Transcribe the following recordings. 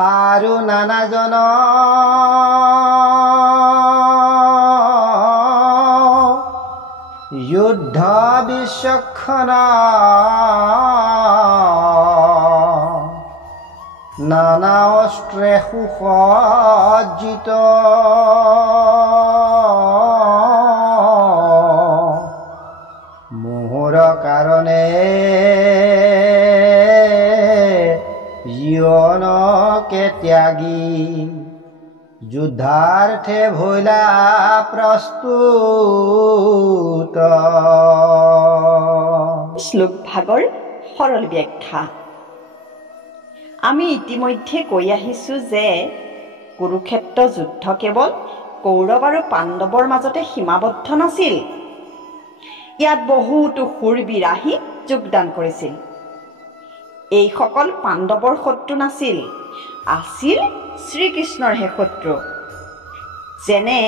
আৰু নানাজন যুদ্ধ বিচক্ষণ নানা অস্ত্ৰে সুসজ্জিত মোহৰ কাৰণে জীৱনকে ত্যাগী যুদ্ধাৰ্থে ভৈলা প্ৰস্তুত। শ্লোক ভাগৰ সৰল ব্যাখ্যা। আমি ইতিমধ্যে কৈ আহিছোঁ যে কুৰুক্ষেত্ৰ যুদ্ধ কেৱল কৌৰৱ আৰু পাণ্ডৱৰ মাজতে সীমাবদ্ধ নাছিল। ইয়াত বহুতো শূৰবীৰ আহি যোগদান কৰিছিল। এইসকল পাণ্ডৱৰ শত্ৰু নাছিল, আছিল শ্ৰীকৃষ্ণৰহে শত্ৰু। যেনে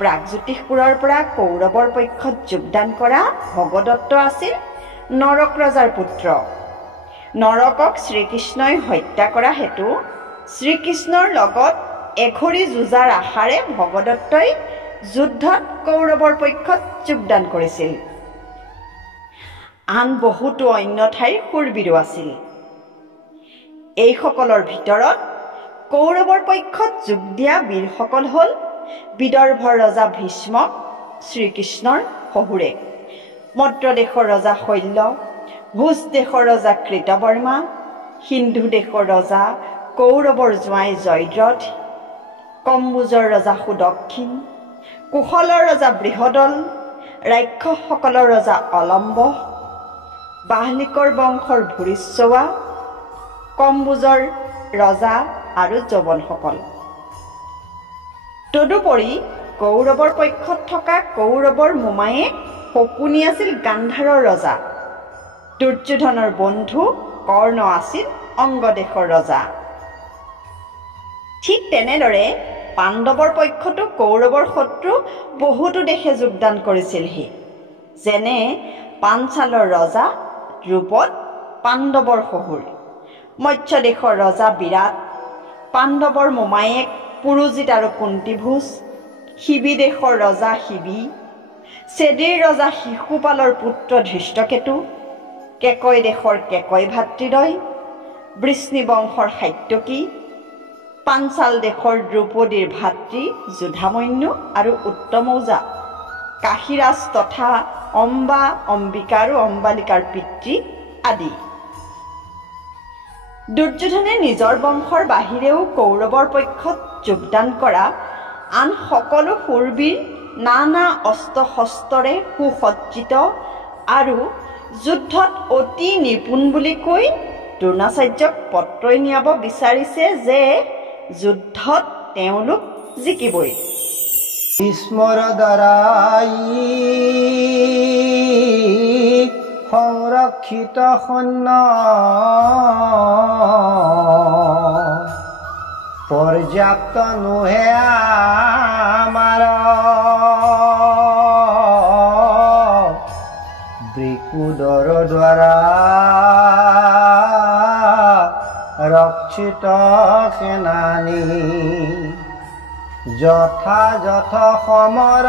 প্ৰাগজ্যোতিষপুৰৰ পৰা কৌৰৱৰ পক্ষত যোগদান কৰা ভগদত্ত আছিল নৰক ৰজাৰ পুত্ৰ। নৰকক শ্ৰীকৃষ্ণই হত্যা কৰা হেতু শ্ৰীকৃষ্ণৰ লগত এঘৰী যুঁজাৰ আশাৰে ভগদত্তই যুদ্ধত কৌৰৱৰ পক্ষত যোগদান কৰিছিল। আন বহুতো অন্য ঠাইৰ শূৰবীৰো আছিল। এইসকলৰ ভিতৰত কৌৰৱৰ পক্ষত যোগ দিয়া বীৰসকল হ'ল বিদৰ্ভৰ ৰজা ভীষ্ম, শ্ৰীকৃষ্ণৰ শহুৰেক, মদ্ৰ দেশৰ ৰজা শল্য, ভোজ দেশৰ ৰজা কৃতবৰ্মা, সিন্ধু দেশৰ ৰজা কৌৰৱৰ জোঁৱাই জয়দ্ৰথ, কম্বোজৰ ৰজা সুদক্ষিণ, কুশলৰ ৰজা বৃহদল, ৰাক্ষসসকলৰ ৰজা অলম্ব, বাহলিকৰ বংশৰ ভূৰিশ্ৰৱা, কম্বোজৰ ৰজা আৰু যৱনসকল। তদুপৰি কৌৰৱৰ পক্ষত থকা কৌৰৱৰ মোমায়েক শকুনি আছিল গান্ধাৰৰ ৰজা। দুৰ্যোধনৰ বন্ধু কৰ্ণ আছিল অংগদেশৰ ৰজা। ঠিক তেনেদৰে পাণ্ডৱৰ পক্ষতো কৌৰৱৰ শত্ৰু বহুতো দেশে যোগদান কৰিছিলহি। যেনে পাঞ্চালৰ ৰজা দ্ৰুপদ পাণ্ডৱৰ শহুৰ, মৎস্য দেশৰ ৰজা বিৰাট, পাণ্ডৱৰ মোমায়েক পুৰোজিত আৰু কুন্তীভোজ, শিবি দেশৰ ৰজা শিবি, চেদিৰ ৰজা শিশুপালৰ পুত্ৰ ধৃষ্টকেতু, কেকয় দেশৰ কেকয় ভাতৃদ্বয়, বৃষ্ণি বংশৰ সাত্যকী, পাঞ্চাল দেশৰ দ্ৰৌপদীৰ ভাতৃ যুধামন্যু আৰু উত্তমৌজা, কাশীৰাজ তথা অম্বা, অম্বিকা আৰু অম্বালিকাৰ পিতৃ আদি। দুৰ্যোধনে নিজৰ বংশৰ বাহিৰেও কৌৰৱৰ পক্ষত যোগদান কৰা আন সকলো শূৰবীৰ নানা অস্ত্ৰ শস্ত্ৰৰে সুসজ্জিত আৰু যুদ্ধত অতি নিপুণ বুলি কৈ দ্ৰোণাচাৰ্যক পত্ৰই নিয়াব বিচাৰিছে যে যুদ্ধত তেওঁলোক জিকিবই। ভীষ্মৰ দ্বাৰাই সংৰক্ষিত সৈন্য পৰ্যাপ্ত নোহে আমাৰ বৃকুদৰ দ্বাৰা ৰক্ষিত সেনানী যথাযথ সমৰ।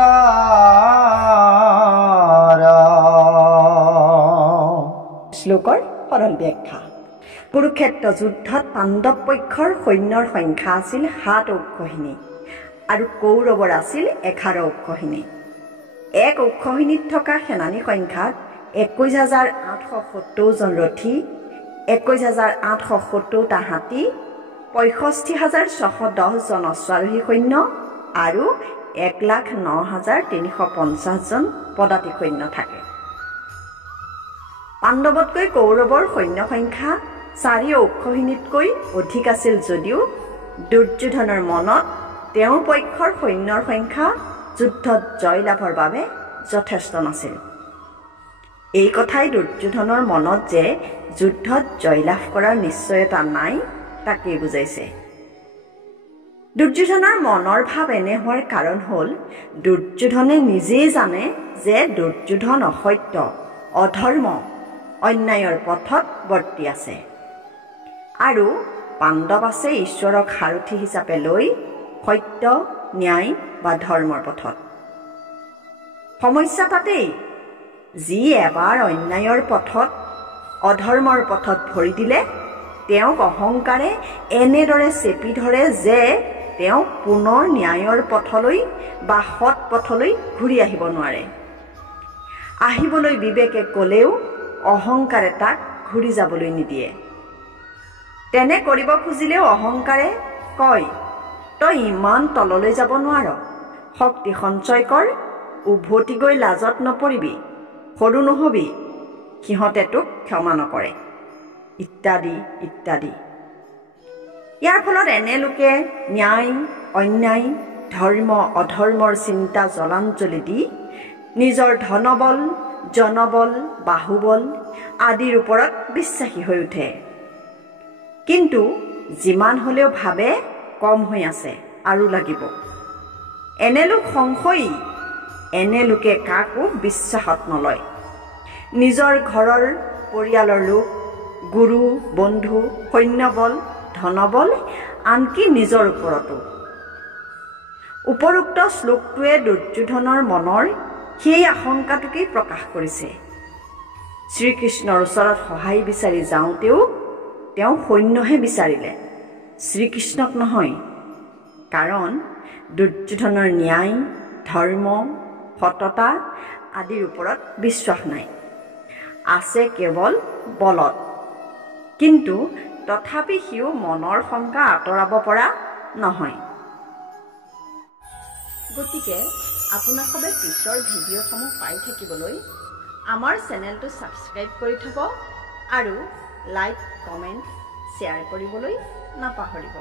শ্লোকৰ সৰল ব্যাখ্যা। কুৰুক্ষেত্ৰ যুদ্ধত পাণ্ডৱ পক্ষৰ সৈন্যৰ সংখ্যা আছিল 7 অক্ষৌহিণী আৰু কৌৰৱৰ আছিল 11 অক্ষৌহিণী। এক অক্ষৌহিণীত থকা সেনানী সংখ্যাত 21,870 জন ৰথী, 21,870টা হাতী, 65,610 জন অশ্বাৰোহী সৈন্য আৰু 1,09,350 জন পদাতিক সৈন্য থাকে। পাণ্ডৱতকৈ কৌৰৱৰ সৈন্য সংখ্যা 4 অক্ষৌহিণীতকৈ অধিক আছিল যদিও দুৰ্যোধনৰ মনত তেওঁৰ পক্ষৰ সৈন্যৰ সংখ্যা যুদ্ধত জয়লাভৰ বাবে যথেষ্ট নাছিল। এই কথাই দুৰ্যোধনৰ মনত যে যুদ্ধত জয়লাভ কৰাৰ নিশ্চয়তা নাই তাকেই বুজাইছে। দুৰ্যোধনৰ মনৰ ভাৱ এনে হোৱাৰ কাৰণ হ'ল দুৰ্যোধনে নিজেই জানে যে দুৰ্যোধন অসত্য, অধৰ্ম, অন্যায়ৰ পথত বৰ্তি আছে আৰু পাণ্ডৱ আছে ঈশ্বৰক সাৰথি হিচাপে লৈ সত্য, ন্যায় বা ধৰ্মৰ পথত। সমস্যা তাতেই, যি এবাৰ অন্যায়ৰ পথত, অধৰ্মৰ পথত ভৰি দিলে তেওঁক অহংকাৰে এনেদৰে চেপি ধৰে যে তেওঁ পুনৰ ন্যায়ৰ পথলৈ বা সৎ পথলৈ ঘূৰি আহিব নোৱাৰে। আহিবলৈ বিবেকে ক'লেও অহংকাৰে তাক ঘূৰি যাবলৈ নিদিয়ে। তেনে কৰিব খুজিলেও অহংকাৰে কয়, তই ইমান তললৈ যাব নোৱাৰ, শক্তি সঞ্চয় কৰ, উভতি গৈ লাজত নপৰিবি, সৰু নহবি, সিহঁতে তোক ক্ষমা নকৰে, ইত্যাদি ইত্যাদি। ইয়াৰ ফলত এনে লোকে ন্যায়, অন্যায়, ধৰ্ম, অধৰ্মৰ চিন্তা জলাঞ্জলি দি নিজৰ ধনবল, জনবল, বাহুবল আদিৰ ওপৰত বিশ্বাসী হৈ উঠে। কিন্তু যিমান হ'লেও ভাবে কম হৈ আছে, আৰু লাগিব। এনে লোক সংশয়ী, এনে লোকে কাকো বিশ্বাসত নলয়। নিজৰ ঘৰৰ পৰিয়ালৰ লোক, গুৰু, বন্ধু, সৈন্যবল, ধনবল, আনকি নিজৰ ওপৰতো। উপৰোক্ত শ্লোকটোৱে দুৰ্যোধনৰ মনৰ সেই আশংকাটোকেই প্ৰকাশ কৰিছে। শ্ৰীকৃষ্ণৰ ওচৰত সহায় বিচাৰি যাওঁতেও তেওঁ সৈন্যহে বিচাৰিলে, শ্ৰীকৃষ্ণক নহয়। কাৰণ দুৰ্যোধনৰ ন্যায়, ধৰ্ম, সততা আদিৰ ওপৰত বিশ্বাস নাই, আছে কেৱল বলত। কিন্তু তথাপি সিও মনৰ শংকা আঁতৰাব পৰা নহয়। গতিকে আপোনালোকে পিছৰ ভিডিঅ'সমূহ পাই থাকিবলৈ আমাৰ চেনেলটো ছাবস্ক্ৰাইব কৰি থ'ব আৰু লাইক, কমেণ্ট, শ্বেয়াৰ কৰিবলৈ নাপাহৰিব।